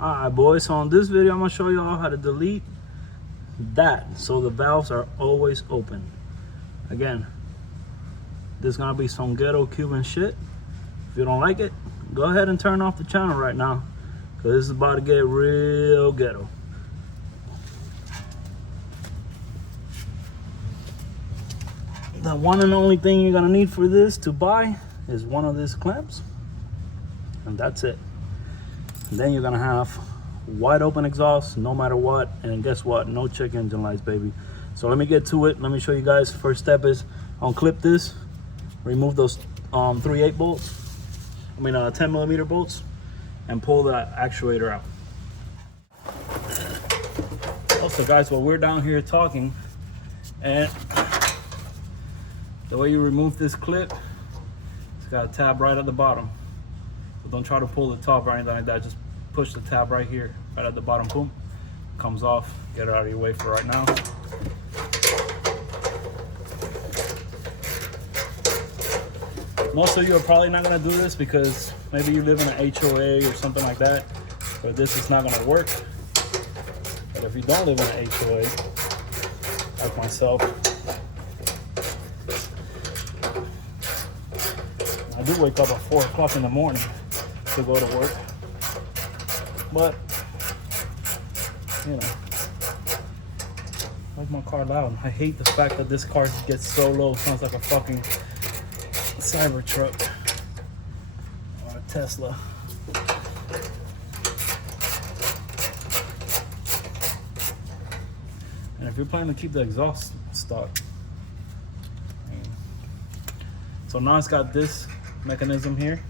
Alright boys, so in this video I'm going to show you all how to delete that so the valves are always open. Again, this is going to be some Ghetto Cuban shit. If you don't like it, go ahead and turn off the channel right now, because this is about to get real ghetto. The one and only thing you're going to need for this to buy is one of these clamps, and that's it. And then you're gonna have wide open exhaust no matter what, and guess what, no check engine lights, baby. So let me get to it. Let me show you guys. First step is unclip this, remove those 3/8 bolts, 10mm bolts, and pull that actuator out. Also guys, while we're down here talking, and the way you remove this clip, it's got a tab right at the bottom. So don't try to pull the top or anything like that. Just push the tab right here, right at the bottom. Boom, comes off. Get it out of your way for right now. Most of you are probably not gonna do this because maybe you live in an HOA or something like that, but this is not gonna work. But if you don't live in an HOA, like myself, I do wake up at 4 o'clock in the morning to go to work, but you know, like my car loud. I hate the fact that this car gets so low. It sounds like a fucking Cybertruck or a Tesla. And if you're planning to keep the exhaust stuck, so now it's got this mechanism here.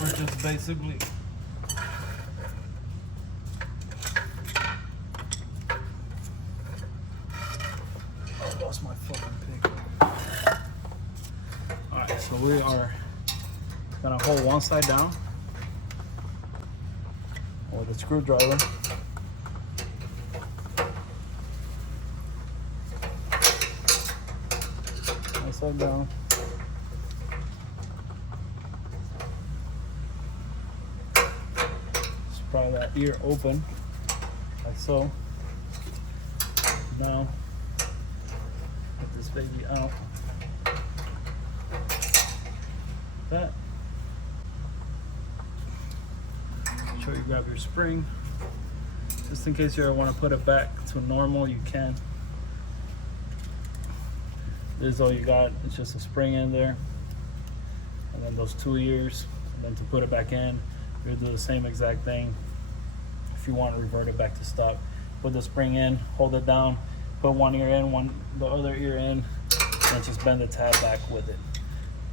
We're just basically I lost my fucking pick. Alright, so we are gonna hold one side down with a screwdriver. One side down. Pry that ear open, like so. Now, get this baby out. That. Make sure you grab your spring. Just in case you ever want to put it back to normal, you can. This is all you got. It's just a spring in there. And then those 2 ears. And then to put it back in, you'll do the same exact thing. If you want to revert it back to stock, put the spring in, hold it down, put one ear in, the other ear in, and just bend the tab back with it.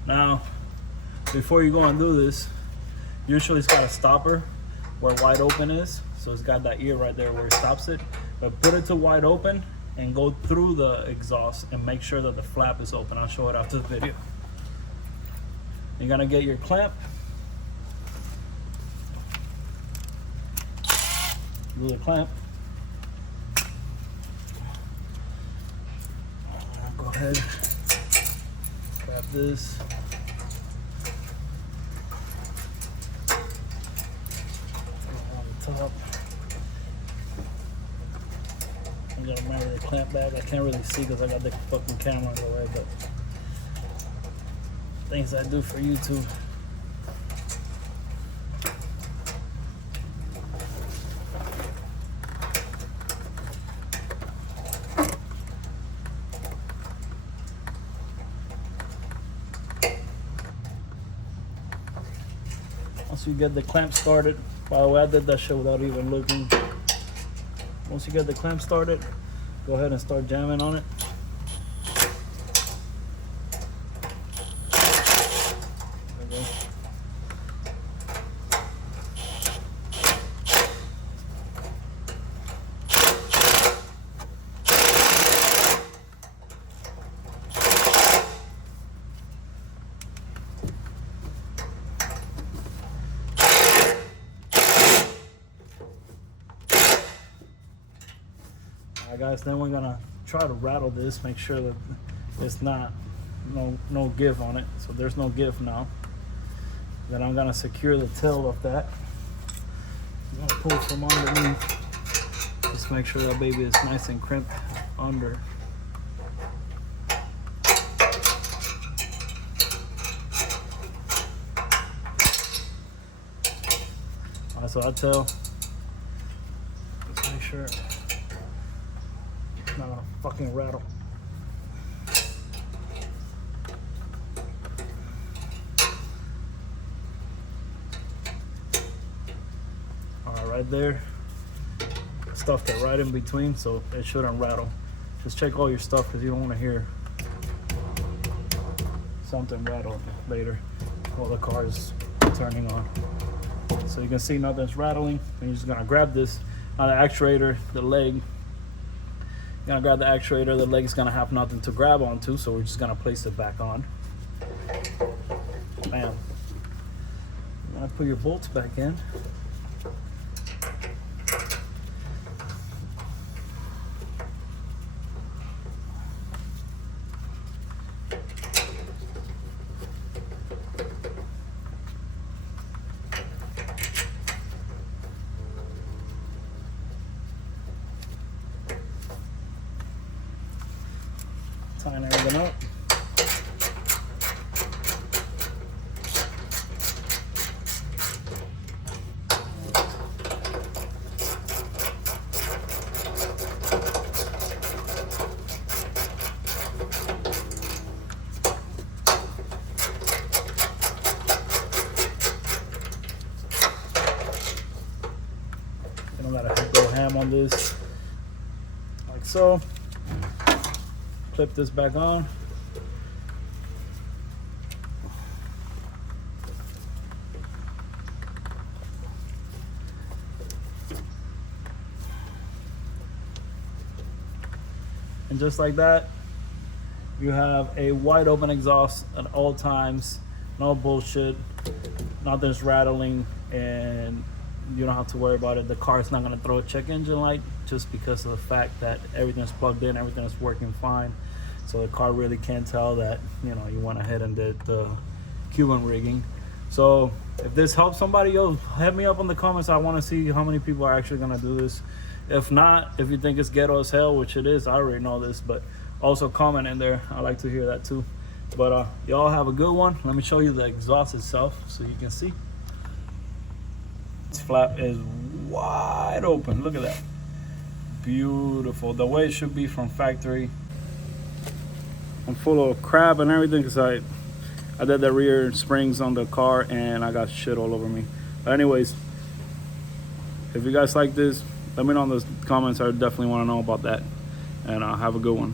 Now, before you go and do this, usually it's got a stopper where wide open is, so it's got that ear right there where it stops it. But put it to wide open and go through the exhaust and make sure that the flap is open. I'll show it after the video. You're gonna get your clamp. Do the clamp. Go ahead, grab this. On the top. I'm gonna marry the clamp back. I can't really see because I got the fucking camera in the way, but things I do for YouTube. Once you get the clamp started, by the way, I did that shit without even looking. Once you get the clamp started, go ahead and start jamming on it. There we go. Alright guys, then we're gonna try to rattle this, make sure that it's not no give on it. So there's no give now. Then I'm gonna secure the tail of that I'm gonna pull from underneath. Just make sure that baby is nice and crimped under. Alright, so I tell, just make sure it's not gonna fucking rattle. Alright, right there. Stuffed it right in between, so it shouldn't rattle. Just check all your stuff because you don't want to hear something rattle later while the car is turning on. So you can see nothing's rattling, and you're just gonna grab this the actuator, the leg. You're gonna grab the actuator, the leg's gonna have nothing to grab onto, so we're just gonna place it back on. Bam. You're gonna put your bolts back in. Tying everything up. You don't gotta go ham on this, like so. Clip this back on. And just like that, you have a wide open exhaust at all times. No bullshit, nothing's rattling, and you don't have to worry about it. The car is not going to throw a check engine light just because of the fact that everything's plugged in, everything is working fine. So the car really can't tell that, you know, you went ahead and did the Cuban rigging. So if this helps somebody, yo, hit me up in the comments. I want to see how many people are actually going to do this. If not, if you think it's ghetto as hell, which it is, I already know this, but also comment in there. I like to hear that too. But y'all have a good one. Let me show you the exhaust itself so you can see. This flap is wide open. Look at that. Beautiful. The way it should be from factory. I'm full of crap and everything because I did the rear springs on the car and I got shit all over me. But anyways, if you guys like this, let me know in the comments. I definitely want to know about that. And have a good one.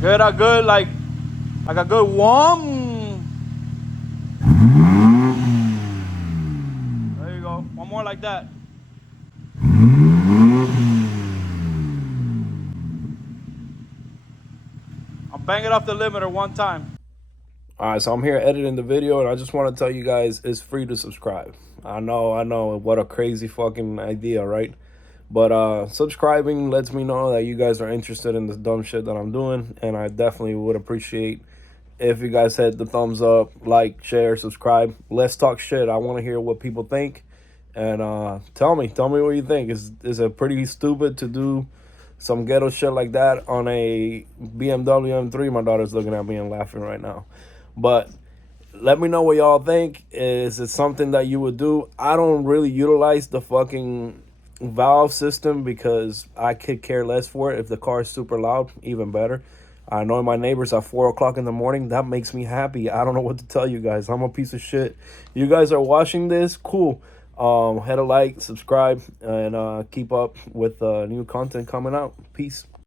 Get a good, like a good warm. There you go. One more like that. I'll bang it off the limiter one time. All right, so I'm here editing the video, and I just want to tell you guys it's free to subscribe. I know, what a crazy fucking idea, right? But subscribing lets me know that you guys are interested in the dumb shit that I'm doing, and I definitely would appreciate if you guys hit the thumbs up, like, share, subscribe. Let's talk shit. I want to hear what people think, and tell me what you think. Is it pretty stupid to do some ghetto shit like that on a BMW M3? My daughter's looking at me and laughing right now. But let me know what y'all think. Is it something that you would do? I don't really utilize the fucking valve system because I could care less for it. If the car is super loud, even better. I annoy my neighbors at 4 o'clock in the morning. That makes me happy. I don't know what to tell you guys. I'm a piece of shit. You guys are watching this? Cool. Hit a like, subscribe, and keep up with new content coming out. Peace.